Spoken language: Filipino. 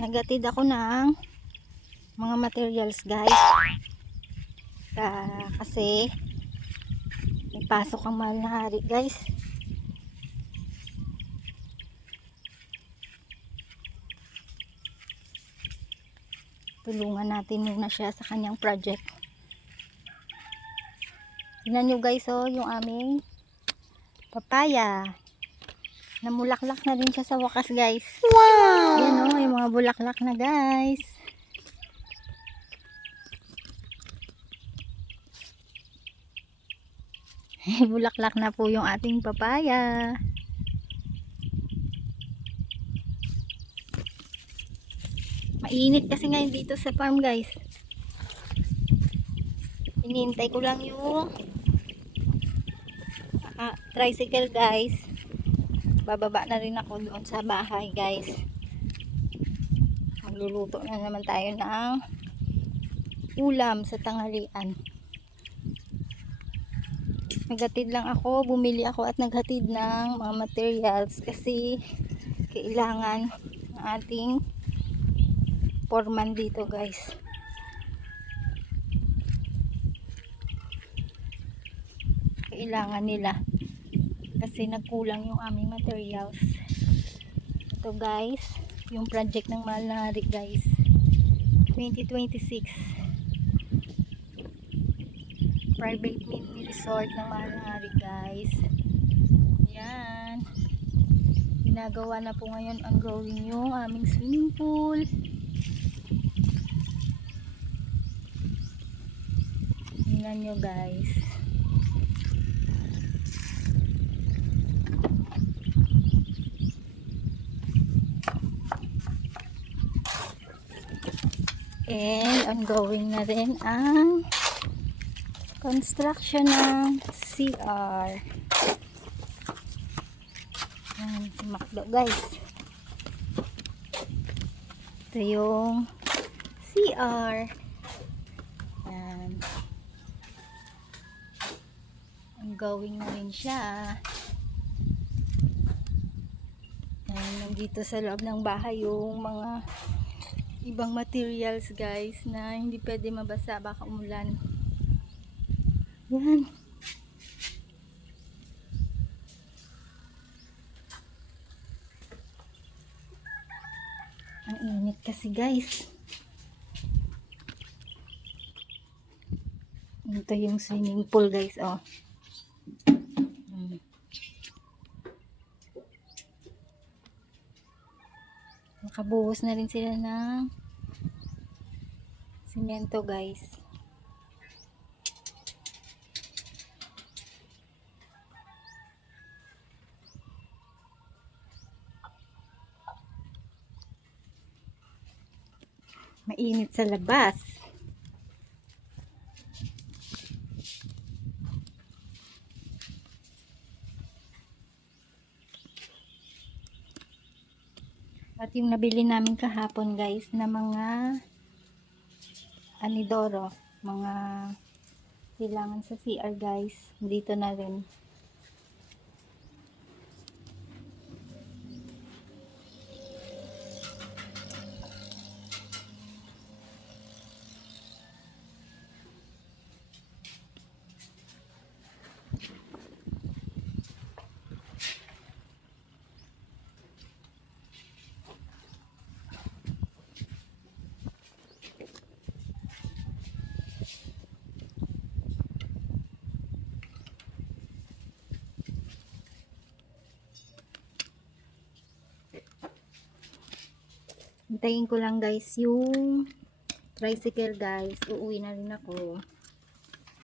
Nagatid ako ng mga materials guys. Kasi may pasok ang mahal na hari guys. Tulungan natin muna siya sa kanyang project. Tingnan nyo guys, oh, yung aming papaya. Namulaklak na din siya sa wakas guys. Wow! Yan oh, yung mga bulaklak na guys. Bulaklak na po yung ating papaya. Mainit kasi ngayon dito sa farm guys. Hinihintay ko lang yung tricycle guys. Bababa na rin ako doon sa bahay guys. Magluluto na naman tayo ng ulam sa tanghalian. Naghatid lang ako, bumili ako at naghatid ng mga materials kasi kailangan ng ating foreman dito guys. Kailangan nila kasi nagkulang yung aming materials. Ito guys, yung project ng mahal na hari guys, 2026 private mini resort ng mahal na hari guys. Yan, ginagawa na po ngayon, ongoing yung aming swimming pool. Tingnan nyo guys. And ongoing na rin ang construction ng CR. Yan si Macdo guys. Ito yung CR. Yan. Ongoing na rin siya. Yan, nandito sa loob ng bahay yung mga ibang materials guys na hindi pwede mabasa baka umulan. Yan. Ang init kasi guys. Ito yung swimming pool guys, oh. Nakabuhos na rin sila ng semento guys. Mainit sa labas. At yung nabili namin kahapon guys na mga anidoro, mga kailangan sa CR guys, dito na rin. Hintayin ko lang guys yung tricycle guys. Uuwi na rin ako.